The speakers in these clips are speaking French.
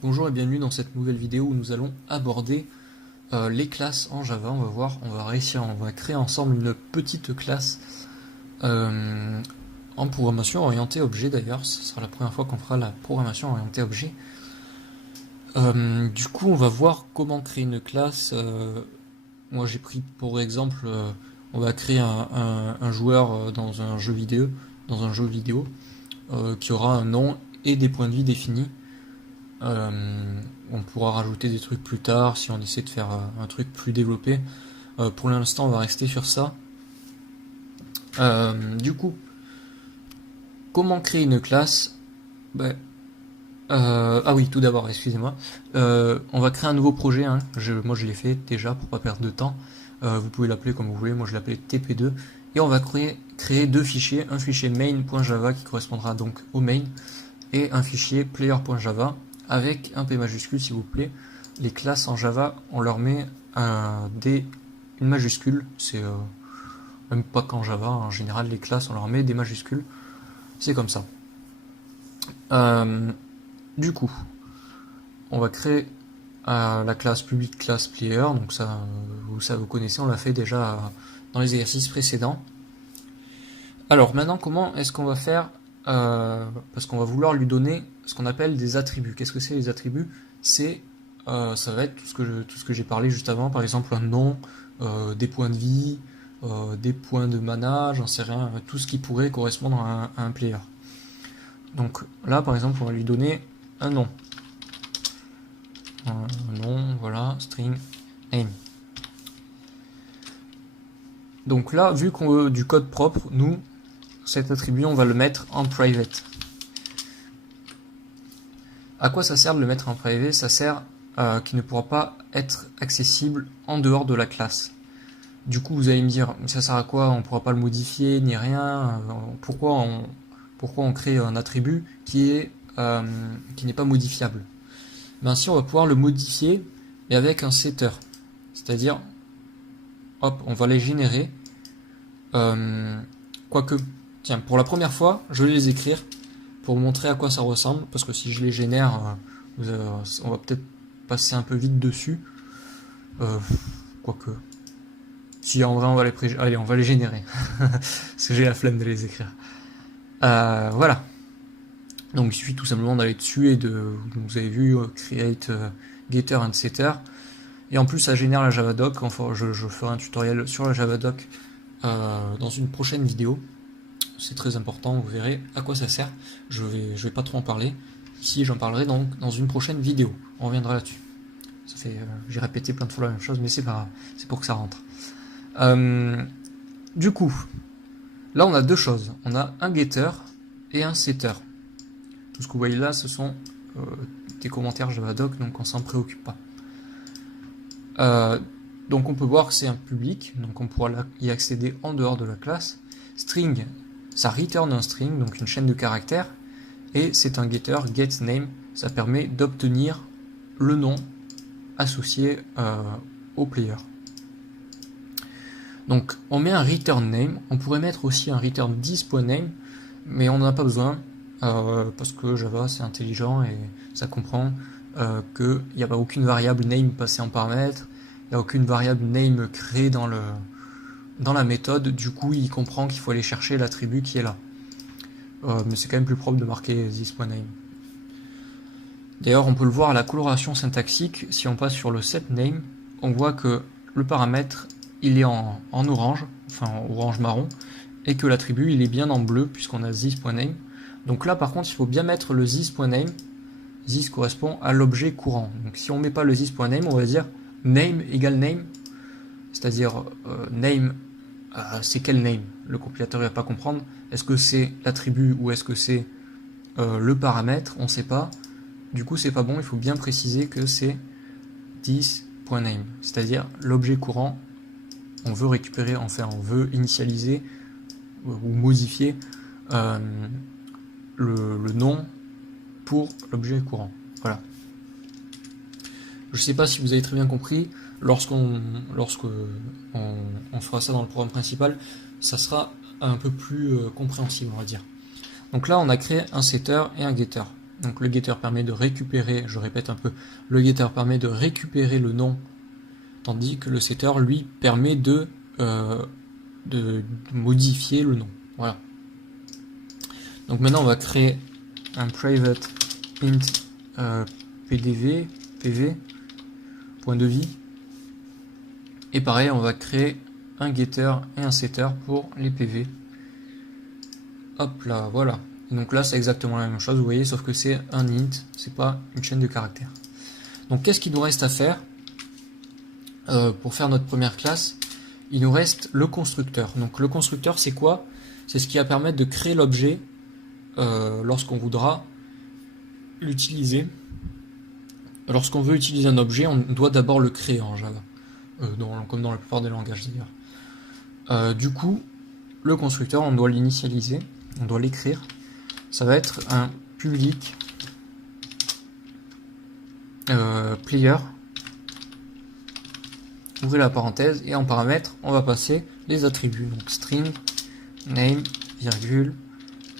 Bonjour et bienvenue dans cette nouvelle vidéo où nous allons aborder les classes en Java. On va créer ensemble une petite classe euh, en programmation orientée objet d'ailleurs. Ce sera la première fois qu'on fera la programmation orientée objet. Du coup, on va voir comment créer une classe. Moi, j'ai pris pour exemple, on va créer un joueur dans un jeu vidéo, qui aura un nom et des points de vie définis. On pourra rajouter des trucs plus tard si on essaie de faire un truc plus développé. Pour l'instant, on va rester sur ça. Du coup, comment créer une classe? Ben, ah oui, tout d'abord, excusez-moi. On va créer un nouveau projet. Hein. Moi, je l'ai fait déjà pour pas perdre de temps. Vous pouvez l'appeler comme vous voulez. Moi, je l'ai appelé TP2. Et on va créer deux fichiers. Un fichier main.java qui correspondra donc au main et un fichier player.java avec un P majuscule s'il vous plaît. Les classes en Java, on leur met une majuscule. C'est même pas qu'en Java, en général les classes on leur met des majuscules. C'est comme ça. Du coup, on va créer la classe public class player. Donc ça, vous connaissez, on l'a fait déjà dans les exercices précédents. Alors maintenant, comment est-ce qu'on va faire parce qu'on va vouloir lui donner ce qu'on appelle des attributs. Qu'est-ce que c'est les attributs? Ça va être tout ce que j'ai parlé juste avant, par exemple un nom, des points de vie, des points de mana, j'en sais rien, tout ce qui pourrait correspondre à un player. Donc là, par exemple, on va lui donner un nom. Un nom, voilà, string name. Donc là, vu qu'on veut du code propre, nous, cet attribut, on va le mettre en private. À quoi ça sert de le mettre en privé? Ça sert qu'il ne pourra pas être accessible en dehors de la classe. Du coup, vous allez me dire, ça sert à quoi? On ne pourra pas le modifier ni rien. Pourquoi on crée un attribut qui n'est pas modifiable? Ben si, on va pouvoir le modifier, mais avec un setter. C'est-à-dire, hop, on va les générer. Quoique, tiens, pour la première fois, je vais les écrire pour vous montrer à quoi ça ressemble, parce que si je les génère, on va peut-être passer un peu vite dessus. Quoique. Si en vrai on va les générer. Parce que j'ai la flemme de les écrire. Voilà. Donc il suffit tout simplement d'aller dessus et vous avez vu, create getter and setter. Et en plus ça génère la javadoc. Enfin, je ferai un tutoriel sur la javadoc dans une prochaine vidéo. C'est très important, vous verrez à quoi ça sert. Je vais pas trop en parler. Ici, j'en parlerai donc dans une prochaine vidéo. On reviendra là-dessus. J'ai répété plein de fois la même chose, mais c'est pas grave. C'est pour que ça rentre. Du coup, là, on a deux choses. On a un getter et un setter. Tout ce que vous voyez là, ce sont des commentaires Javadoc, donc on s'en préoccupe pas. Donc on peut voir que c'est un public, donc on pourra y accéder en dehors de la classe. String, ça return un string, donc une chaîne de caractères, et c'est un getter, getName, ça permet d'obtenir le nom associé au player. Donc on met un return name, on pourrait mettre aussi un return 10.name, mais on n'en a pas besoin, parce que Java c'est intelligent et ça comprend qu'il n'y a pas aucune variable name passée en paramètre, il n'y a aucune variable name créée dans la méthode, du coup il comprend qu'il faut aller chercher l'attribut qui est là. Mais c'est quand même plus propre de marquer this.name. D'ailleurs on peut le voir à la coloration syntaxique, si on passe sur le setName, on voit que le paramètre il est en orange, enfin orange marron, et que l'attribut il est bien en bleu puisqu'on a this.name. Donc là par contre il faut bien mettre le this.name, this correspond à l'objet courant. Donc si on met pas le this.name, on va dire name égale name, c'est-à-dire name, c'est quel name? Le compilateur ne va pas comprendre. Est-ce que c'est l'attribut ou est-ce que c'est le paramètre? On ne sait pas. Du coup c'est pas bon, il faut bien préciser que c'est this.name, c'est-à-dire l'objet courant. On veut récupérer, enfin on veut initialiser ou modifier le nom pour l'objet courant. Voilà. Je ne sais pas si vous avez très bien compris, lorsque on fera ça dans le programme principal, ça sera un peu plus compréhensible, on va dire. Donc là, on a créé un setter et un getter. Donc le getter permet de récupérer, je répète un peu, le getter permet de récupérer le nom, tandis que le setter, lui, permet de modifier le nom. Voilà. Donc maintenant, on va créer un private int pdv, pv, point de vie. Et pareil, on va créer un getter et un setter pour les PV. Hop là, voilà. Et donc là, c'est exactement la même chose, vous voyez, sauf que c'est un int, c'est pas une chaîne de caractères. Donc qu'est-ce qu'il nous reste à faire pour faire notre première classe? Il nous reste le constructeur. Donc le constructeur, c'est quoi? C'est ce qui va permettre de créer l'objet lorsqu'on voudra l'utiliser. Lorsqu'on veut utiliser un objet, on doit d'abord le créer en Java, comme dans la plupart des langages d'ailleurs. Du coup, le constructeur, on doit l'initialiser, on doit l'écrire. Ça va être un public player, ouvrez la parenthèse, et en paramètre, on va passer les attributs. Donc string, name, virgule,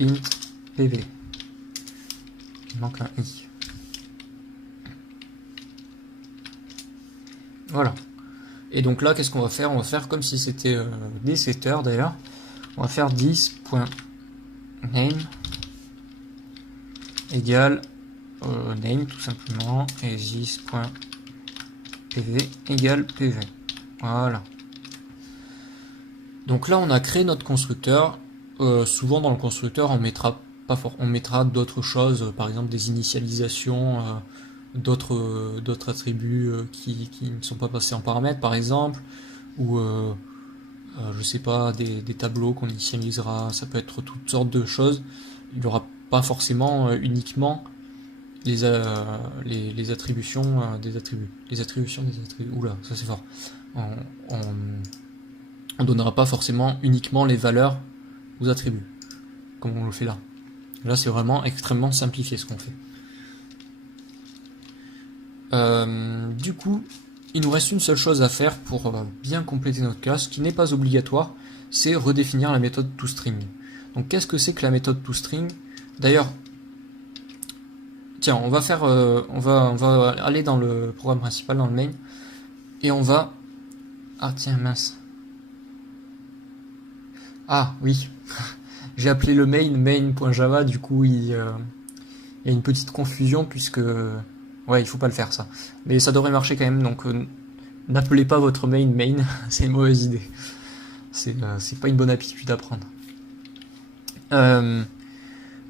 int, pv. Il manque un i. Voilà. Et donc là, qu'est-ce qu'on va faire? On va faire comme si c'était des setters d'ailleurs. On va faire 10.name égale name tout simplement, et 10.pv égale pv. Voilà. Donc là, on a créé notre constructeur. Souvent dans le constructeur, on mettra d'autres choses, par exemple des initialisations, d'autres attributs qui ne sont pas passés en paramètres, par exemple, ou je sais pas, des tableaux qu'on initialisera. Ça peut être toutes sortes de choses. Il n'y aura pas forcément uniquement les attributions des attributs. Les attributions des attributs. Oula, ça c'est fort. On donnera pas forcément uniquement les valeurs aux attributs, comme on le fait là. Là, c'est vraiment extrêmement simplifié ce qu'on fait. Du coup, il nous reste une seule chose à faire pour bien compléter notre classe, qui n'est pas obligatoire, c'est redéfinir la méthode toString. Donc, qu'est-ce que c'est que la méthode toString? D'ailleurs, tiens, on va aller dans le programme principal, dans le main, et on va... Ah tiens, mince. Ah oui, j'ai appelé le main.java, du coup il y a une petite confusion puisque... Ouais, il faut pas le faire ça. Mais ça devrait marcher quand même, donc n'appelez pas votre main, c'est une mauvaise idée. C'est pas une bonne habitude à prendre.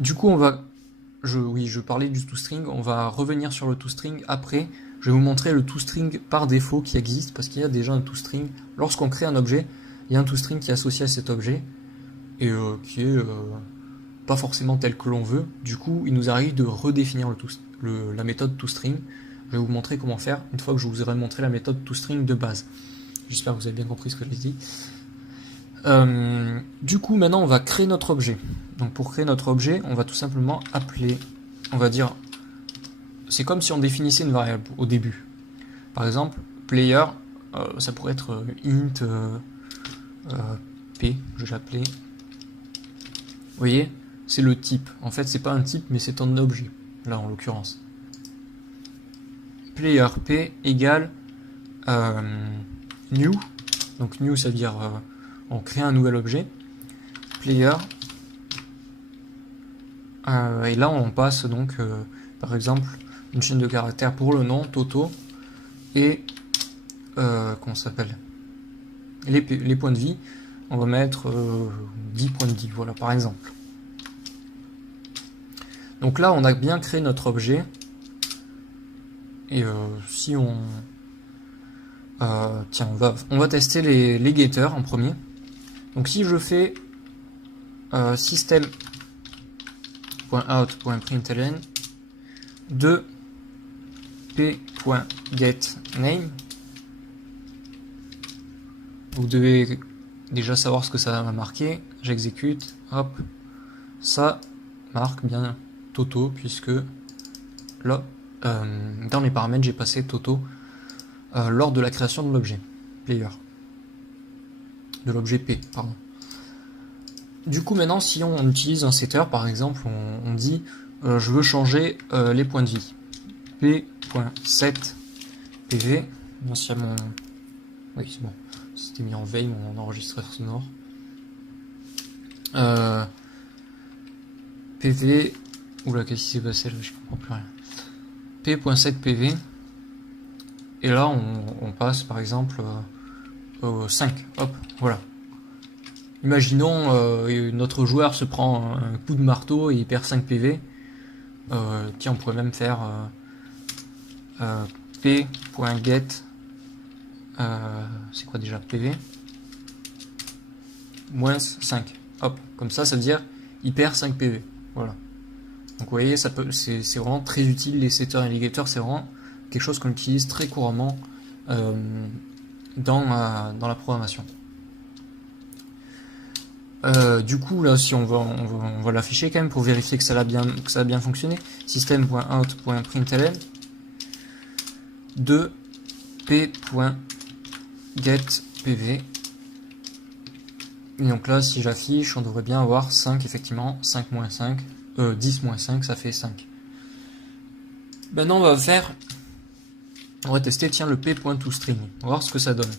Du coup, je parlais du toString, on va revenir sur le toString après. Je vais vous montrer le toString par défaut qui existe, parce qu'il y a déjà un toString. Lorsqu'on crée un objet, il y a un toString qui est associé à cet objet, et qui est pas forcément tel que l'on veut. Du coup, il nous arrive de redéfinir la méthode toString. Je vais vous montrer comment faire une fois que je vous aurai montré la méthode toString de base. J'espère que vous avez bien compris ce que j'ai dit. Du coup, maintenant, on va créer notre objet. Donc, pour créer notre objet, on va tout simplement appeler, on va dire, c'est comme si on définissait une variable au début. Par exemple, player, ça pourrait être int p, je vais l'appeler. Vous voyez, c'est le type. En fait, c'est pas un type, mais c'est un objet. Là, en l'occurrence. Player p égale new. Donc new, ça veut dire on crée un nouvel objet. Player. Et là, on passe donc, par exemple, une chaîne de caractères pour le nom, Toto, et comment ça s'appelle, les points de vie. On va mettre 10 points de vie, voilà, par exemple. Donc là, on a bien créé notre objet. Et si on... tiens, on va tester les getters en premier. Donc si je fais system.out.println de p.getName, vous devez déjà savoir ce que ça va marquer. J'exécute, hop, ça marque bien Toto, puisque là, dans les paramètres, j'ai passé Toto lors de la création de l'objet player, de l'objet P, pardon. Du coup, maintenant, si on utilise un setter, par exemple, on dit je veux changer les points de vie. P.set PV. Bon, s'il y a mon... Oui, c'est bon. C'était mis en veille, mon enregistreur sonore. PV... Oula, qu'est-ce qui s'est passé là? Je comprends plus rien. P.set PV. Et là, on passe par exemple au 5. Hop, voilà. Imaginons notre joueur se prend un coup de marteau et il perd 5 PV. Tiens, on pourrait même faire p.get c'est quoi déjà PV moins 5. Hop, comme ça veut dire il perd 5 PV. Voilà. Donc vous voyez, c'est vraiment très utile, les setters navigateurs, c'est vraiment quelque chose qu'on utilise très couramment dans la programmation. Du coup là, si on va l'afficher quand même pour vérifier que ça a bien fonctionné. System.out.println de p.getPV. Et donc là, si j'affiche, on devrait bien avoir 5, effectivement, 5 moins 5, 10 moins 5, ça fait 5. Maintenant, on va tester, tiens, le p.toString. On va voir ce que ça donne.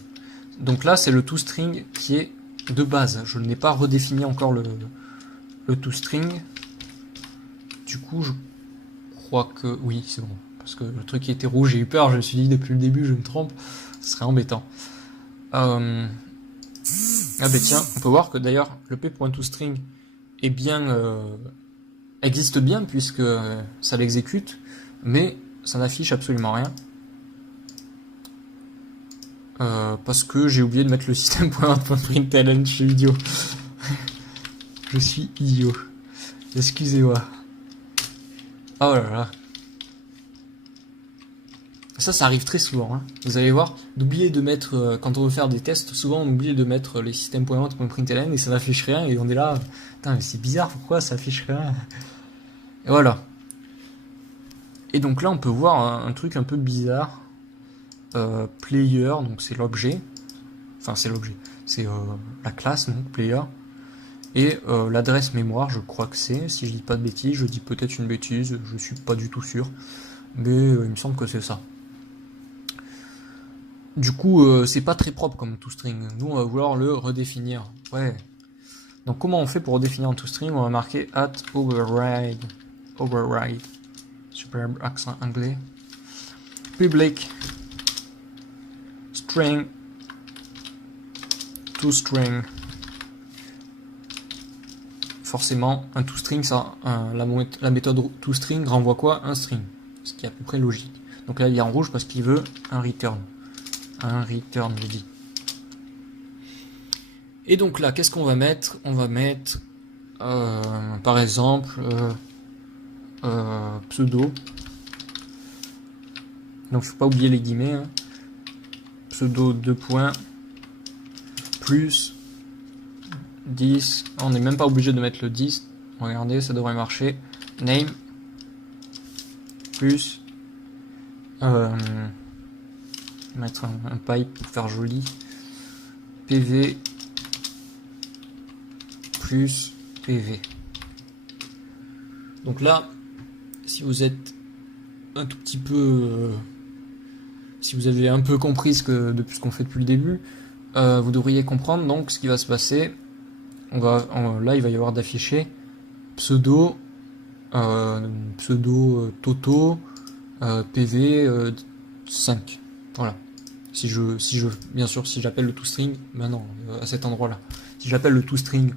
Donc là, c'est le toString qui est de base. Je n'ai pas redéfini encore le toString. Du coup, je crois que... Oui, c'est bon. Parce que le truc qui était rouge, j'ai eu peur. Je me suis dit, depuis le début, je me trompe. Ce serait embêtant. Ah ben tiens, on peut voir que d'ailleurs, le p.toString est bien... existe bien, puisque ça l'exécute. Mais ça n'affiche absolument rien. Parce que j'ai oublié de mettre le système.out.println, je suis idiot. Je suis idiot. Excusez-moi. Oh là là. Ça arrive très souvent. Hein. Vous allez voir, d'oublier de mettre, quand on veut faire des tests, souvent on oublie de mettre les système.out.println et ça n'affiche rien et on est là. Putain, mais c'est bizarre, pourquoi ça affiche rien? Et voilà. Et donc là, on peut voir un truc un peu bizarre. Player, donc c'est l'objet, enfin c'est l'objet, c'est la classe, donc player, et l'adresse mémoire, je crois que c'est, si je dis pas de bêtises, je dis peut-être une bêtise, je suis pas du tout sûr, mais il me semble que c'est ça. Du coup, c'est pas très propre comme toString, nous on va vouloir le redéfinir. Ouais. Donc comment on fait pour redéfinir un toString? On va marquer @override, superbe accent anglais, public string toString. Forcément, un toString, ça, la méthode toString renvoie quoi? Un string, ce qui est à peu près logique. Donc là, il est en rouge parce qu'il veut un return. Un return, j'ai dit. Et donc là, qu'est-ce qu'on va mettre? On va mettre, par exemple, pseudo. Donc, faut pas oublier les guillemets. Hein. Pseudo 2 points plus 10. On n'est même pas obligé de mettre le 10. Regardez, ça devrait marcher. Name plus mettre un pipe pour faire joli. PV plus PV. Donc là, si vous êtes un tout petit peu si vous avez un peu compris depuis ce qu'on fait depuis le début, vous devriez comprendre donc ce qui va se passer. Là, il va y avoir d'afficher pseudo toto PV 5. Voilà. Bien sûr, si j'appelle le toString, maintenant à cet endroit-là, si j'appelle le toString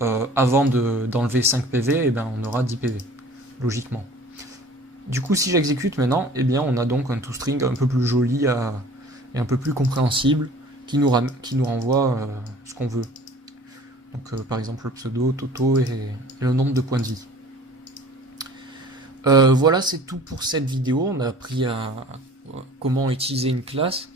avant d'enlever 5 PV, et ben on aura 10 PV, logiquement. Du coup, si j'exécute maintenant, eh bien, on a donc un toString un peu plus joli et un peu plus compréhensible qui nous renvoie ce qu'on veut. Donc, par exemple, le pseudo, toto et le nombre de points de vie. Voilà, c'est tout pour cette vidéo. On a appris à comment utiliser une classe,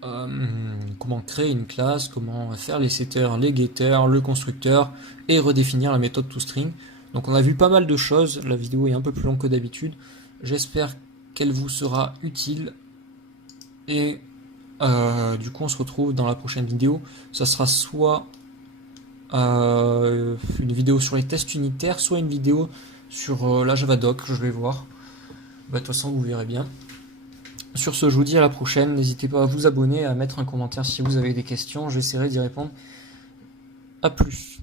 comment créer une classe, comment faire les setters, les getters, le constructeur et redéfinir la méthode toString. Donc on a vu pas mal de choses, la vidéo est un peu plus longue que d'habitude, j'espère qu'elle vous sera utile, et du coup on se retrouve dans la prochaine vidéo, ça sera soit une vidéo sur les tests unitaires, soit une vidéo sur la Javadoc, je vais voir. Bah, de toute façon, vous verrez bien. Sur ce, je vous dis à la prochaine. N'hésitez pas à vous abonner, à mettre un commentaire si vous avez des questions. J'essaierai d'y répondre. À plus.